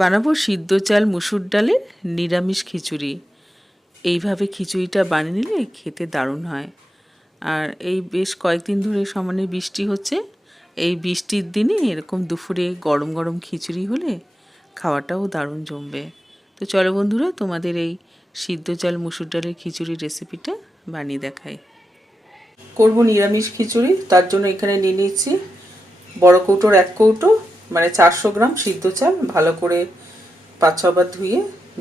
বানাবো সিদ্ধ চাল মুসুর ডালের নিরামিষ খিচুড়ি। এইভাবে খিচুড়িটা বানিয়ে নিলে খেতে দারুণ হয়। আর এই বেশ কয়েকদিন ধরে সমানে বৃষ্টি হচ্ছে। এই বৃষ্টির দিনে এরকম দুপুরে গরম গরম খিচুড়ি হলে খাওয়াটাও দারুণ জমবে। তো চলো বন্ধুরা, তোমাদের এই সিদ্ধ চাল মুসুর ডালের খিচুড়ির রেসিপিটা বানিয়ে দেখাই। করব নিরামিষ খিচুড়ি, তার জন্য এখানে নিয়ে নিচ্ছি বড় কৌটোর 1 কৌটো মানে 400 গ্রাম সিদ্ধ চাল। ভালো করে 5-6 বার ধুয়ে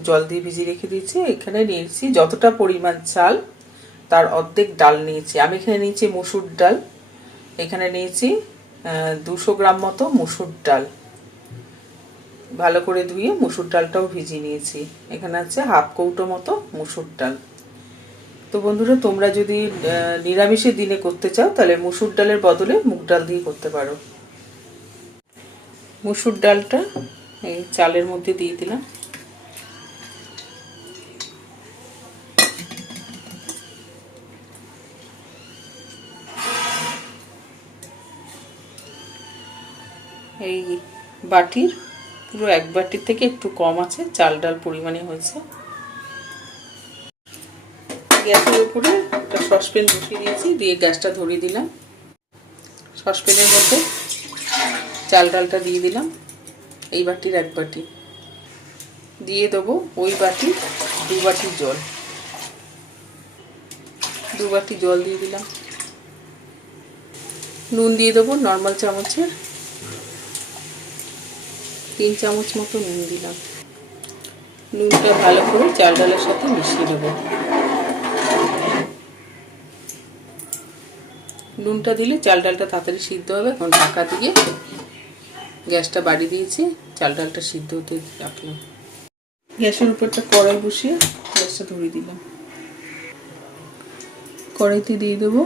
জল দিয়ে ভিজিয়ে রেখে দিয়েছি। এখানে নিয়েছি যতটা পরিমাণ চাল তার অর্ধেক ডাল নিয়েছি। আমি এখানে নিয়েছি মসুর ডাল। এখানে নিয়েছি 200 গ্রাম মতো মসুর ডাল। ভালো করে ধুয়ে মসুর ডালটাও ভিজিয়ে নিয়েছি। এখানে আছে হাফ কৌটো মতো মসুর ডাল। তো বন্ধুরা, তোমরা যদি নিরামিষের দিনে করতে চাও তাহলে মসুর ডালের বদলে মুগ ডাল দিয়ে করতে পারো। মসুর ডালটা এই চালের মধ্যে দিয়ে দিলাম। এই বাটির পুরো 1 বাটির থেকে একটু কম আছে চাল ডাল পরিমাণে হয়েছে। গ্যাসের উপরে একটা সসপ্যান বসিয়ে দিয়েছি, দিয়ে গ্যাসটা ধরিয়ে দিলাম। সসপ্যানের মধ্যে চাল ডালটা দিয়ে দিলাম। এই বাটির 1 বাটি দিয়ে দেবো। ওই বাটির 2 বাটি জল, 2 বাটি জল দিয়ে দিলাম। নুন দিয়ে দেবো নর্মাল চামচের 3 চামচ মতো নুন দিলাম। নুনটা ভালো করে চাল ডালের সাথে মিশিয়ে দেবো। নুনটা দিলে চাল ডালটা তাড়াতাড়ি সিদ্ধ হবে। এখন ঢাকা দিয়ে গ্যাসটা বাড়িয়ে দিয়েছি, চাল ডালটা সিদ্ধ হতে রাখলাম। গ্যাসের উপর একটা কড়াই বসিয়ে গ্যাসটা ধরিয়ে দিলাম। কড়াইতে দিয়ে দেবো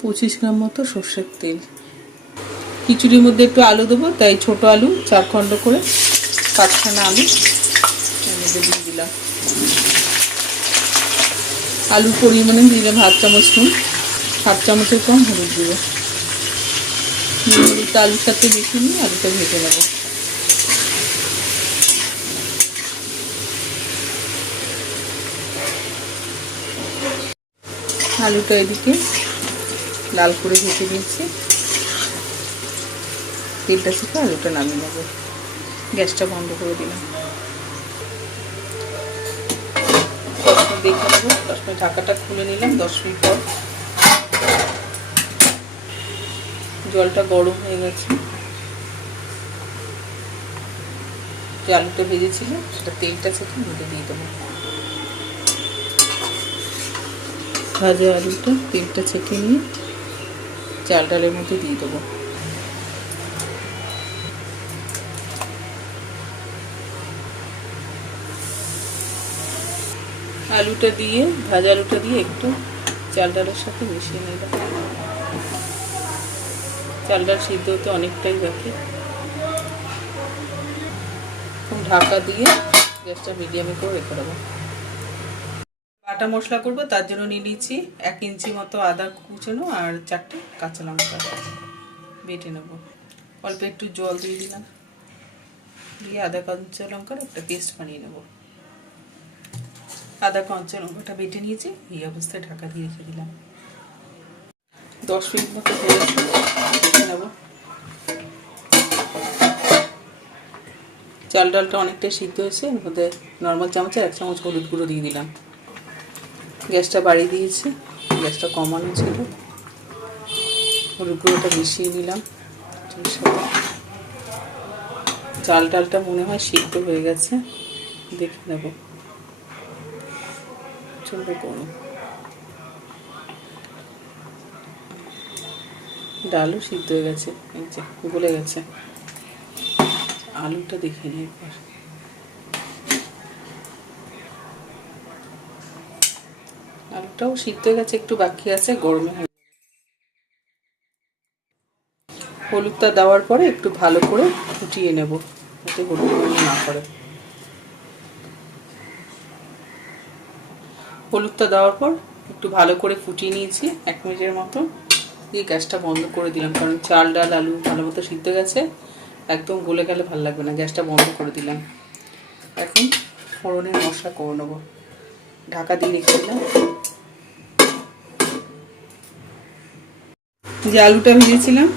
25 গ্রাম মতো সর্ষের তেল। খিচুড়ির মধ্যে একটু আলু দেবো, তাই ছোট আলু 4 খণ্ড করে 5খানা আলু এর মধ্যে দিয়ে দিলাম। আলুর পরিমাণে দিলাম 1/2 চামচ নুন, 1/2 চামচের কম হলুদ দেবো। হলুদটা আলুর সাথে বেশি নিয়ে আলুটা ভেজে নেব। আলুটা এদিকে লাল করে ভেজে নিয়েছি। তেলটা থেকে আলুটা নামিয়ে নেব। গ্যাসটা বন্ধ করে দিলাম। দেখে নেবো 10 মিনিট, ঢাকাটা খুলে নিলাম। 10 মিনিট পর জলটা গরম হয়ে গেছে। যে আলুটা ভেজেছিল সেটা তেলটা থেকে মধ্যে দিয়ে দেবো। ভাজা আলুটা তেলটা ছেঁকে নিয়ে চাল ডালের মধ্যে দিয়ে দেবো। আলুটা দিয়ে ভাজা আলুটা দিয়ে একটু চাল ডালের সাথে মিশিয়ে নিলাম। চাল ডাল সিদ্ধ হতে অনেকটাই বাকি। ঢাকা দিয়ে গ্যাসটা মিডিয়ামে করে রেখে দেবো। বাটা মশলা করবো, তার জন্য নিয়ে নিচ্ছি 1 ইঞ্চি মতো আদা কুচানো আর 4টে কাঁচা লঙ্কা বেটে নেবো। অল্প একটু জল দিয়ে দিলাম, দিয়ে আদা কাঁচা লঙ্কার একটা পেস্ট বানিয়ে নেবো। আদা কাঁচা লঙ্কাটা বেটে নিয়েছি, এই অবস্থায় ঢাকা দিয়ে রেখে দিলাম। 10 মিনিট মতো দেখে নেবো। চাল ডালটা অনেকটাই সিদ্ধ হয়েছে। এর মধ্যে নর্মাল চামচে 1 চামচ হলুদ গুঁড়ো দিয়ে দিলাম। গ্যাসটা বাড়িয়ে দিয়েছি, গ্যাসটা কমানো ছিল। হলুদ গুঁড়োটা মিশিয়ে নিলাম। চাল ডালটা মনে হয় সিদ্ধ হয়ে গেছে, দেখে নেব। চলবে করুন, ডালও সিদ্ধ হয়ে গেছে, গলে গেছে। আলুটা দেখে নিই একবার। আলুটাও সিদ্ধ হয়ে গেছে, একটু বাকি আছে, গরমে হয়ে। হলুদটা দেওয়ার পরে একটু ভালো করে ফুটিয়ে নেব, যাতে হলুদ না করে। হলুদটা দেওয়ার পর একটু ভালো করে ফুটিয়ে নিয়েছি 1 মিনিটের মতো, দিয়ে গ্যাসটা বন্ধ করে দিলাম। কারণ চাল ডাল আলু ভালো মতো সিদ্ধ গেছে। একদম গলে গেলে ভালো লাগবে না। গ্যাসটা বন্ধ করে দিলাম। এখন ফোড়নের মশলা করে নেবো। ঢাকা দিয়ে রেখে দিলাম। যে আলুটা ভেজেছিলাম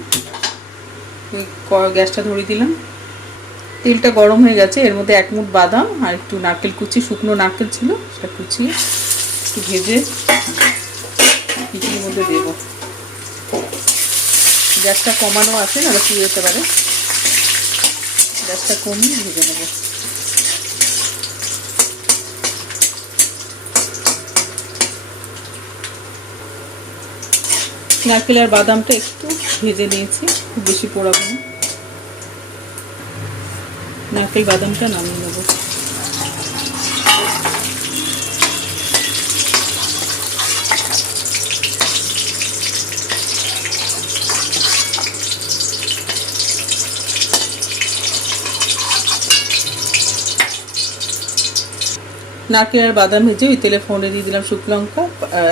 গ্যাসটা ধরিয়ে দিলাম। তেলটা গরম হয়ে গেছে। এর মধ্যে 1 মুঠ বাদাম আর একটু নারকেল কুচি, শুকনো নারকেল ছিল সেটা কুচিয়ে একটু ভেজে খিচুড়ির মধ্যে দেবো। গ্যাসটা কমানো আছে, নাহলে পুড়ে যেতে পারে। গ্যাসটা কমিয়ে ভেজে নেবো। নারকেল আর বাদামটা একটু ভেজে নিয়েছি, খুব বেশি পোড়াবো না। নারকেল বাদামটা নামিয়ে নেবো। নারকেল আর বাদাম ভেজে ওই তেলে ফোড়নে দিয়ে দিলাম শুকনো লঙ্কা,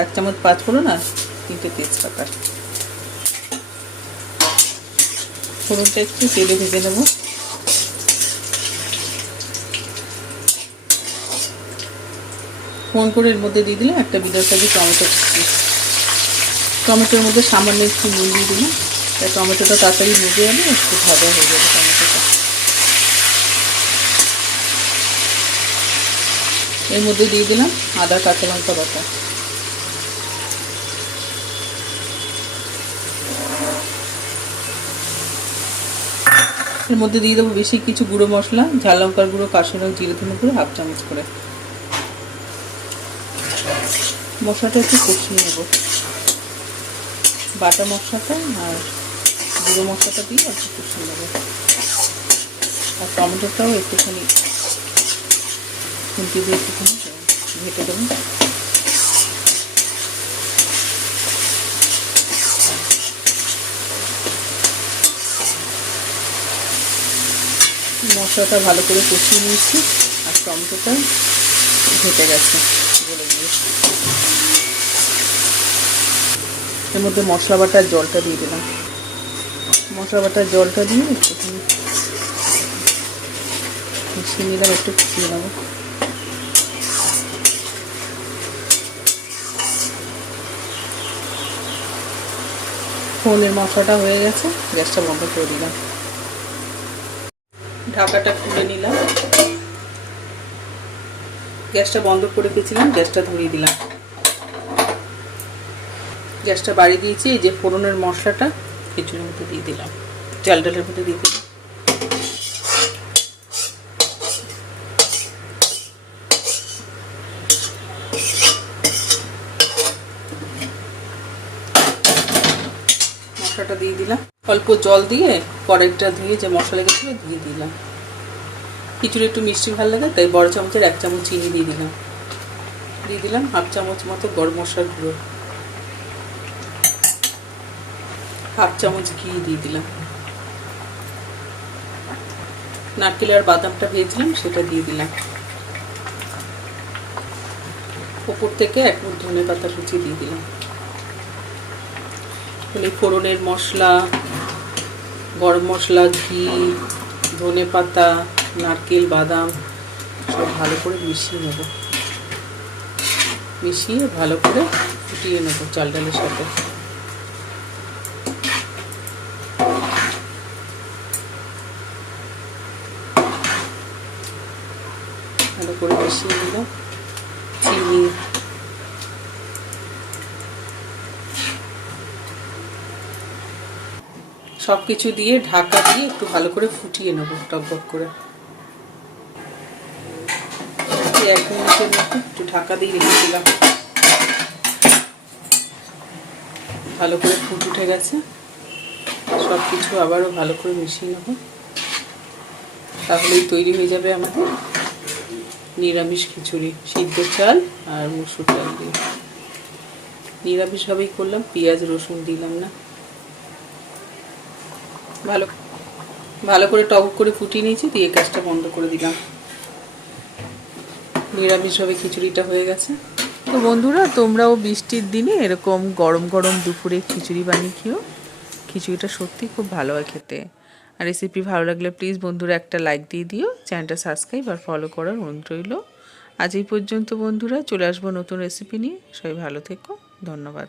1 চামচ 5 ফোড়ন আর 3টে তেজপাতা। ফোড়নটা একটু তেলে ভেজে নেব। ফোড়ন করে এর মধ্যে দিয়ে দিলাম একটা বিরাট সাইজের টমেটো কুচি। টমেটোর মধ্যে সামান্য একটু নুন দিয়ে দিলাম, তাই টমেটোটা তাড়াতাড়ি মজে যাবে, একটু ভাজা হয়ে যাবে টমেটোটা। এর মধ্যে দিয়ে দিলাম আদা কাঁচা লঙ্কা বাটা। এর মধ্যে দিয়ে দেবো বেশি কিছু গুঁড়ো মশলা, ঝাল লঙ্কার গুঁড়ো, কাশ্মীরি জিরে ধনে গুঁড়ো 1/2 চামচ করে। মশলাটা একটু কষিয়ে নেব। বাটা মশলাটা আর গুঁড়ো মশলাটা দিয়ে একটু কষিয়ে নেব। আর টমেটোটাও একটুখানি খুন্তি দিয়ে একটুখানি ঘেটে দেবো। মশলাটা ভালো করে কষিয়ে নিয়েছি আর টমেটোটা ঘেটে গেছে গলে গিয়ে। এর মধ্যে মশলা বাটার জলটা দিয়ে দিলাম। মশলা বাটার জলটা দিয়ে একটুখানি মিশিয়ে নিলাম, একটু ফুটিয়ে নেবো। ফোড়নের মশলাটা হয়ে গেছে, গ্যাসটা বন্ধ করে দিলাম। ঢাকাটা খুলে নিলাম। গ্যাসটা বন্ধ করে রেখেছিলাম, গ্যাসটা ধরিয়ে দিলাম। গ্যাসটা বাড়িয়ে দিয়েছি। এই যে ফোড়নের মশলাটা খিচুড়ির মধ্যে দিয়ে দিলাম, চাল ডালের মধ্যে দিয়ে দিলাম। মশলাটা দিয়ে দিলাম। অল্প জল দিয়ে কড়াইটা ধুয়ে যে মশলা গেছিল দিয়ে দিলাম। খিচুড়ি একটু মিষ্টি ভালো লাগে, তাই বড় চামচের 1 চামচ চিনি দিয়ে দিলাম। দিয়ে দিলাম 1/2 চামচ মতো গরম মশলার গুঁড়ো, 1/2 চামচ ঘি দিয়ে দিলাম। নারকেল আর বাদামটা ভেজেছিলাম সেটা দিয়ে দিলাম। উপর থেকে 1 মুঠ ধনে পাতা কুচি দিয়ে দিলাম। ফোড়নের মশলা, গরম মশলা, ঘি, ধনে পাতা, নারকেল, বাদাম সব ভালো করে মিশিয়ে নেব। মিশিয়ে ভালো করে ফুটিয়ে নেব চাল ডালের সাথে। ভালো করে মিশিয়ে নিলাম। চিনি, সব কিছু দিয়ে ঢাকা দিয়ে একটু ভালো করে ফুটিয়ে নেব টকবক করে। 1 মিনিটের মতো একটু ঢাকা দিয়ে রেখেছিলাম। ভালো করে ফুট উঠে গেছে। সব কিছু আবারও ভালো করে মিশিয়ে নেব, তাহলেই তৈরি হয়ে যাবে আমাদের নিরামিষ খিচুড়ি। সিদ্ধ চাল আর মসুর ডাল দিয়ে নিরামিষভাবেই করলাম, পেঁয়াজ রসুন দিলাম না। ভালো করে টক করে ফুটিয়ে নিয়েছি, দিয়ে গ্যাসটা বন্ধ করে দিলাম। নিরামিষভাবে খিচুড়িটা হয়ে গেছে। তো বন্ধুরা, তোমরাও বৃষ্টির দিনে এরকম গরম গরম দুপুরে খিচুড়ি বানিয়ে খেও। খিচুড়িটা সত্যি খুব ভালো হয় খেতে। আর রেসিপি ভালো লাগলে প্লিজ বন্ধুরা একটা লাইক দিয়ে দিও, চ্যানেলটা সাবস্ক্রাইব আর ফলো করার অনুরোধ রইল। আজ এই পর্যন্ত বন্ধুরা, চলে আসবো নতুন রেসিপি নিয়ে। সবাই ভালো থেকো, ধন্যবাদ।